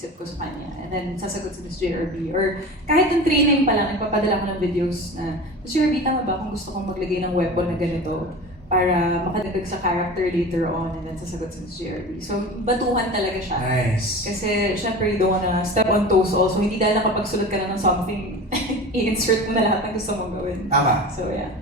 isip ko sa kanya. And then, sasagot si Miss JRB. Or kahit yung training pa lang, nagpapadala ko ng videos na, Miss JRB, tama ba kung gusto kong maglagay ng weapon na ganito para makadagdag sa character later on, and then sasagot si Miss JRB. So, batuhan talaga siya. Nice. Kasi, syempre, you don't wanna step on toes also. Hindi dahil nakapagsulat ka na ng something, i-insert mo na lahat ng gusto mong gawin. Tama. So, yeah.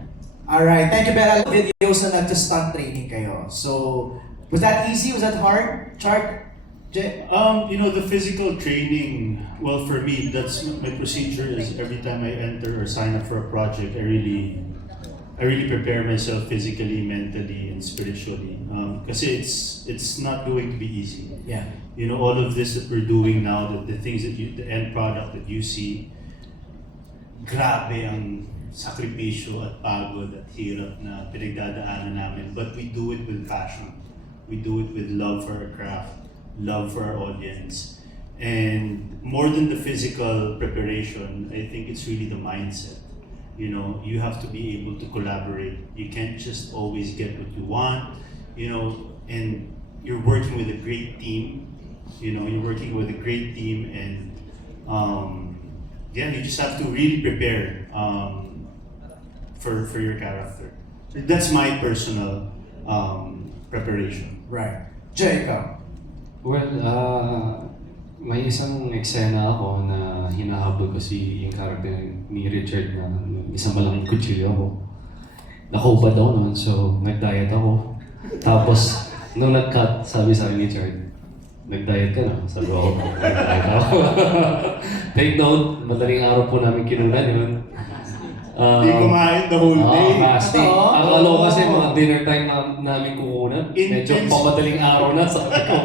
Alright, thank you, Bella. Videos na nag-stunt training kayo. So, was that easy? Was that hard? Chart? The physical training, well, for me, that's my procedure is every time I enter or sign up for a project, I really prepare myself physically, mentally, and spiritually. Because it's not going to be easy. Yeah. All of this that we're doing now, the things that the end product that you see, grabe ang sakripisyo at pagod at hirap na pinagdadaanan namin. But we do it with passion. We do it with love for our craft, love for our audience. And more than the physical preparation, I think it's really the mindset. You have to be able to collaborate. You can't just always get what you want, and you're working with a great team. You're working with a great team, and you just have to really prepare for your character. So that's my personal preparation. Right. Jacob. Well, may isang eksena ako na hinahabol ko yung character ni Richard na isang malaking kutsilyo ako. Nakahubad ako noon, so nag-diet ako. Tapos, nung nag-cut, sabi sa akin ni Richard, nag-diet ka na? Sabi ko, nag-diet ako. Take note, madaling araw po namin kinunan yun. Hindi kumain the whole day. Fasting. Akala ko kasi mga dinner time namin kukunan. Medyo pamadaling araw na, sabi ko.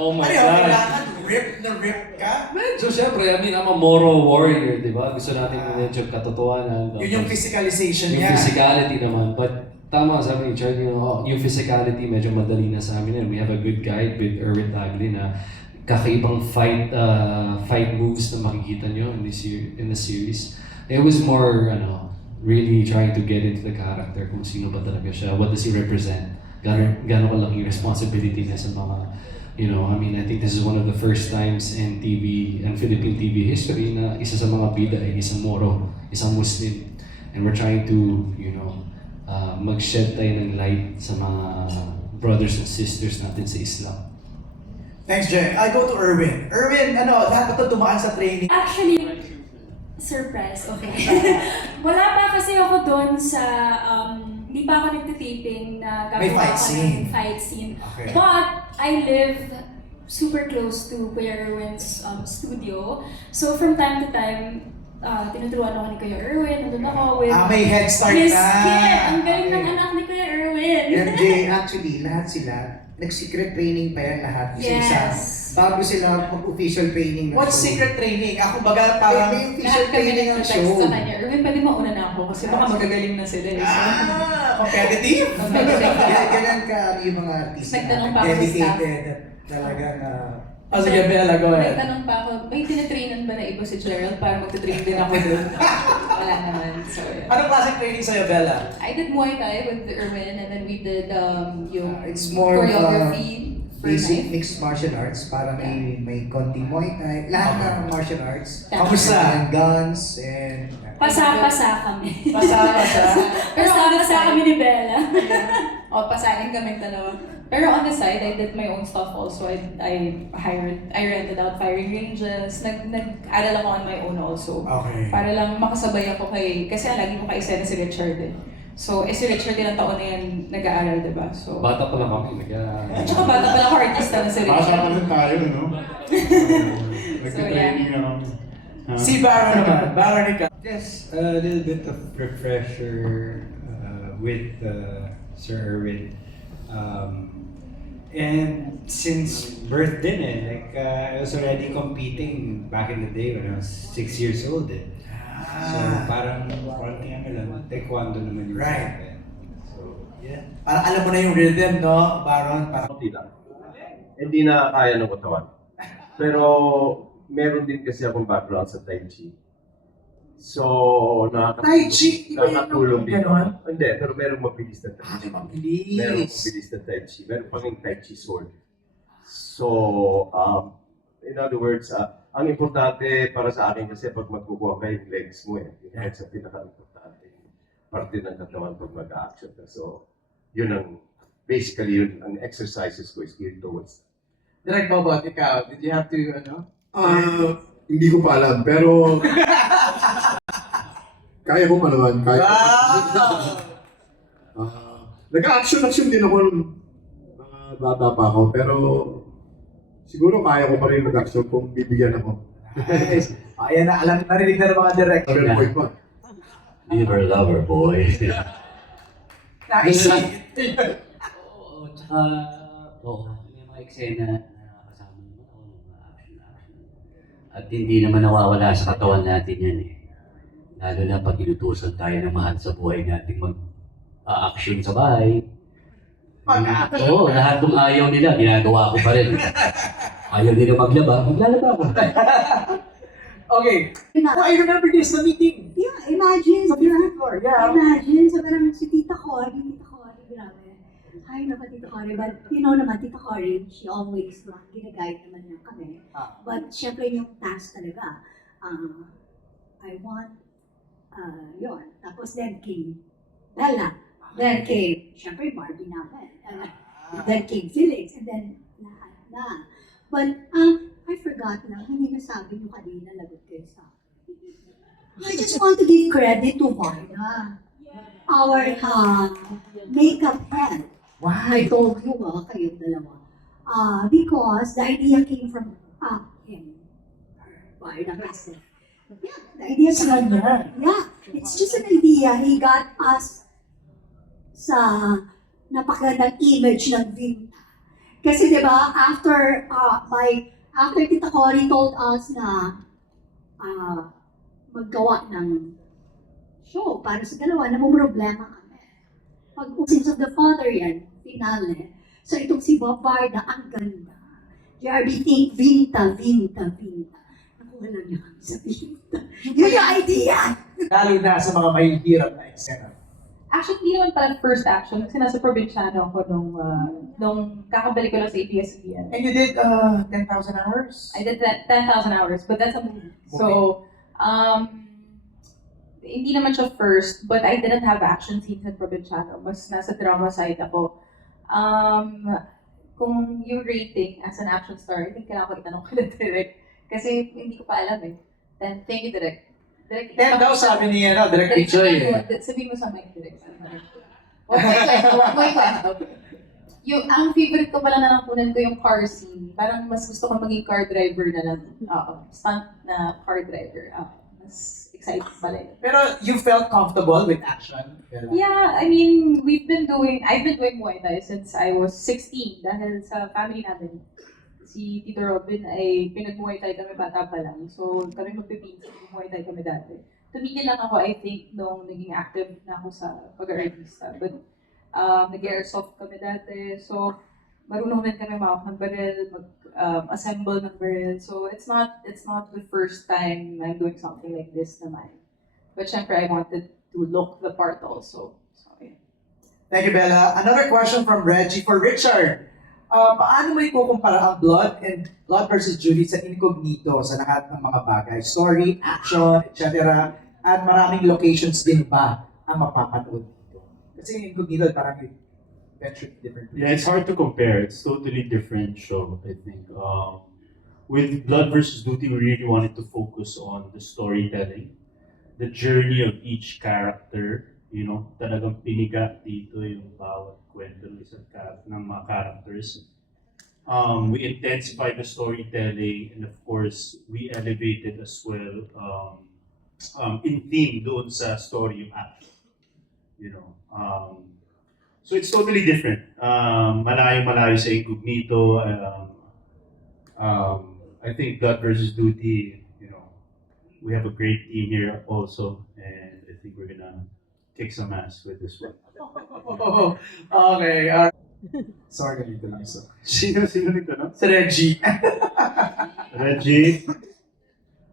Oh my God. Kailangan rip ka? So syempre, I'm a moral warrior, di ba? Gusto natin medyo katotohanan. Yun yung physicalization yung niya. physicality naman. But tama, sabi ni Chard, yung physicality medyo madali na sa amin. And we have a good guide with Erwin Tagley na kakaibang fight moves na makikita nyo in the series. It was more, really trying to get into the character, kung sino ba talaga siya, what does he represent, gano'n kalaki responsibility niya sa mga, I think this is one of the first times in TV and Philippine TV history na isa sa mga bida ay isang Moro, isang Muslim. And we're trying to, mag-shed tayo ng light sa mga brothers and sisters natin sa Islam. Thanks, Jay. I go to Erwin. Erwin, lahat ba ito dumaan sa training? Actually, surprise, okay. Wala pa kasi ako doon sa, hindi pa ako nagtitaping na May gagawa fight ako scene. ng fight scene. Okay. But I live super close to Kuya Erwin's studio. So from time to time, tinuturuan ako ni Kuya Erwin, nandun ako with May head start his na. kid. Ang galing ng Okay. anak ni Kuya Erwin. MJ, actually, lahat sila, nag-secret training pa yan lahat. Isa-isa. Yes. Bago sila mag-official training ng What's show. secret training? Ako baga parang... May official Lahat kami training ng nag-text show. sa kanya, Erwin, pwede mauna na ako kasi baka magagaling na sila. Competitive? Ganyan ka yung mga artista. Nagtanong pa ako sa staff. Dedicated at talagang Sige, Bella, go ahead. Nagtanong pa ako, may tinitrainan ba na iba si Gerald para magtitrain din ako doon? Wala naman. So, yeah. Anong klaseng training sa'yo, Bella? I did Muay Thai with Erwin, and then we did yung it's more of choreography for basic knife. mixed martial arts. Para may konting Muay Thai. Lahat ng martial arts. Kamusta? And guns and... Pasa-pasa kami. Pasa-pasa. Pero on the Pasa-pasa side, kami ni Bella. o pasahin kami dalawa. Pero on the side, I did my own stuff also. I rented out firing ranges. Nag-aral ako on my own also. Okay. Para lang makasabay ako kasi lagi ko kaisa si Richard eh. So, si Richard ilang taon na yan nag-aaral, diba? So, Bata pa lang kami, at saka bata pa lang ako, artista na si Bata Richard. pa rin tayo, no? Nagtitraining na kami. Si Baron naman. Baron, ikaw. Yes, a little bit of refresher with Sir Erwin. And since birth din I was already competing back in the day when I was 6 years old So parang konti lang, taekwondo naman yung Right. sa akin. So, yeah. Parang alam mo na yung rhythm, no, Baron? Parang... konti lang. Hindi na kaya ng katawan. Pero meron din kasi akong background sa Tai Chi. So, Tai Chi? nakatulong din. Ganon? Hindi, pero merong mabilis na Tai Chi. Mabilis. Merong mabilis na Tai Chi. Meron pang yung Tai Chi sword. So, In other words, ang importante para sa akin kasi pag magkukuha ka yung legs mo yung legs ang pinaka-importante parte ng katawan pag mag-action ka. So, yun ang, basically yun, ang exercises ko is geared towards. Direct Bobot, ikaw, did you have to, Hindi ko pa alam, pero kaya ko naman, kaya ko. Nag-action din ako nung bata pa ako, pero siguro kaya ko pa rin mag-action kung bibigyan ako. Nice. Ayan na, narinig na ng mga direct. Sabi boy pa. Liver lover boy. Nice. Oo, tsaka, may mga eksena na kasama naman ako ng mga action. At hindi naman nawawala sa katawan natin yan eh. Lalo na pag inutusan tayo ng mahal sa buhay natin mag-action sa bahay. Oo, lahat ng ayaw nila, ginagawa ko pa rin. Ayaw nila maglaba, maglalaba ako. Okay. Oh, I remember this, the meeting. Yeah, imagine. Sa fifth floor, yeah. Imagine, so parang si Tita Cory, grabe. Ay, naku, Tita Cory. But, you know naman, Tita Cory, she always, ginaguide naman niya kami. But, syempre yung task talaga, I want, yun. Tapos, then came Bella. Then came, syempre, Barbie namin. Then came Felix. And then, lahat na. But, I forgot na, hindi nasabi nyo kanina, lagot kayo sa akin. I just want to give credit to Varda, our makeup head. I told you, kayong dalawa. Because the idea came from him. Varda kasi. Yeah, the idea came from him. Yeah, it's just an idea. He got us sa napakagandang image ng Vinta. Kasi diba, after Tita Cory told us na maggawa ng show para sa dalawa, namumroblema kami. Pag-Sins of the Father yan, finale. So itong si Bob Varda, ang ganda. JRB think, Vinta. Nakuha lang niya kami sa Vinta. Yun yung idea! Lalo na sa mga mahihirap na eksena. Actually, hindi naman pala first action kasi nasa probinsyano ako nung kakabalik ko lang sa ABS-CBN. And you did 10,000 hours? I did that 10,000 hours, but that's a movie. So, hindi naman siya first, but I didn't have action scenes in Provinciano. Mas nasa drama side ako. Kung yung rating as an action star, I think kailangan ko itanong ka na direct. Kasi hindi ko pa alam eh. Then, thank you, direct. 10 daw sabi ni Direct Pichoy. Sabihin mo sa mic, direct. Huwag mo ikwento. Ang favorite ko pala na nakunan ko yung car scene. Parang mas gusto ko maging car driver na lang. Stunt na car driver. Mas exciting pala yun. Pero you felt comfortable with action? Yeah, I mean, I've been doing Muay Thai since I was 16 dahil sa family namin. Si Tito Robin ay pinag-Muay Thai kami bata pa lang. So kami magpipinsan, Muay Thai kami dati. Tumigil lang ako, I think, nung naging active na ako sa pag-artista. But nag-airsoft kami dati. So marunong din kami mawak ng baril, mag-assemble ng baril. So it's not the first time I'm doing something like this naman. But syempre, I wanted to look the part also. So, yeah. Thank you, Bella. Another question from Reggie for Richard. Paano mo ikukumpara ang Blood versus Judy sa Incognito sa lahat ng mga bagay? Story, action, etc. At maraming locations din ba ang mapapanood dito? Kasi yung Incognito parang venture different places. Yeah, it's hard to compare. It's totally different show, I think. With Blood versus Duty, we really wanted to focus on the storytelling, the journey of each character. You know, talagang piniga dito yung bawat kwento ng isang ng mga characters. We intensified the storytelling, and of course, we elevated as well in theme doon sa story yung action. You know, so it's totally different. Malayo sa Incognito. I think God versus Duty, you know, we have a great team here also, and I think we're gonna kick some ass with this one. Okay. Sorry, ganito lang isa. Sino nito, no? Si Reggie.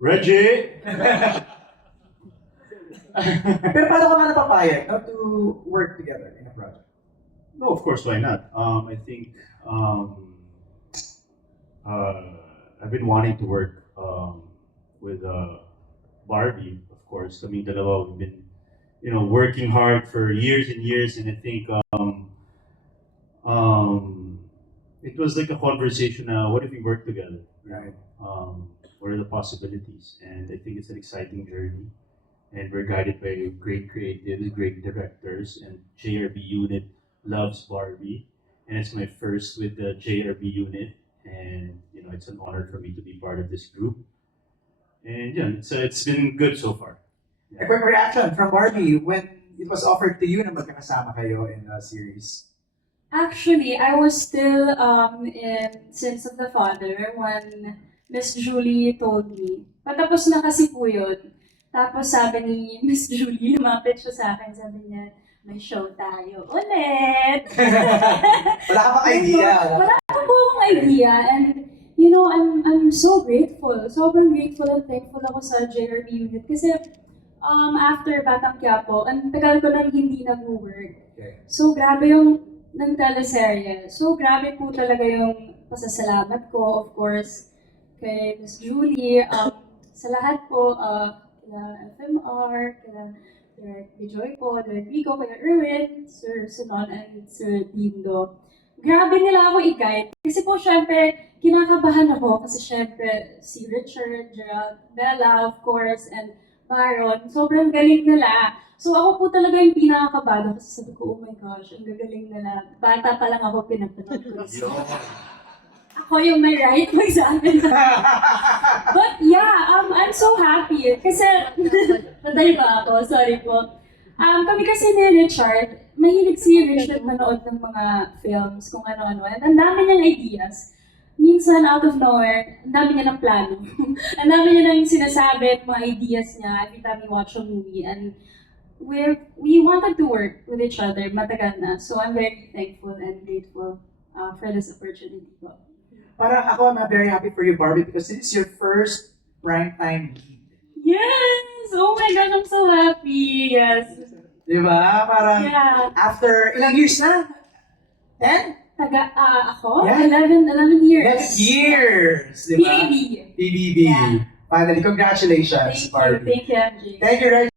Reggie! Pero paano ka na napapayag to work together in a project? No, of course, why not? I think I've been wanting to work with Barbie, of course. Kaming dalawa, we've been, working hard for years and years, and I think it was like a conversation. What if we work together? Right. What are the possibilities? And I think it's an exciting journey. And we're guided by great creatives, great directors, and JRB unit loves Barbie. And it's my first with the JRB unit, and it's an honor for me to be part of this group. And it's been good so far. A quick reaction from Barbie when it was offered to you na magkakasama kayo in the series. Actually, I was still in Sins of the Father when Miss Julie told me. Patapos na kasi po yun. Tapos sabi ni Miss Julie, lumapit siya sa akin, sabi niya, may show tayo ulit. Wala ka pang idea. Wala pa po akong idea. And, I'm so grateful. Sobrang grateful and thankful ako sa JRB unit. Kasi after Batang Quiapo, ang tagal ko nang hindi nag-work. Okay. So, grabe yung ng teleserye. So, grabe po talaga yung pasasalamat ko, of course, kay Miss Julie, sa lahat po, kila FMR, kila Direk Bijoy po, Direk Rico, kila Erwin, Sir Sunon, and Sir Dindo. Grabe nila ako i-guide. Kasi po, syempre, kinakabahan ako kasi syempre, si Richard, Gerald, Bella, of course, and Baron, sobrang galing nila. So ako po talaga yung pinakakabado kasi sabi ko, oh my gosh, ang gagaling nila. Bata pa lang ako, pinapanood ko. Ako yung may right mag-sabi. But yeah, I'm so happy. Kasi, nadali ba ako? Sorry po. Kami kasi ni Richard, mahilig si Richard manood ng mga films, kung ano-ano. And ang dami niyang ideas. Minsan, out of nowhere, ang dami niya ng plano. Ang dami niya ng sinasabi, mga ideas niya every time we watch a movie. And we wanted to work with each other, matagal na. So I'm very thankful and grateful for this opportunity. Parang ako, I'm very happy for you, Barbie, because this is your first primetime lead. Yes! Oh my gosh, I'm so happy! Yes. Diba? Parang Yeah. after ilang years na? 10? Ako? Yeah. 11 years. 11 years! Diba? PBB. PBB. Yeah. Finally, congratulations, Thank you, Barbie. Angie. Thank you, Reg.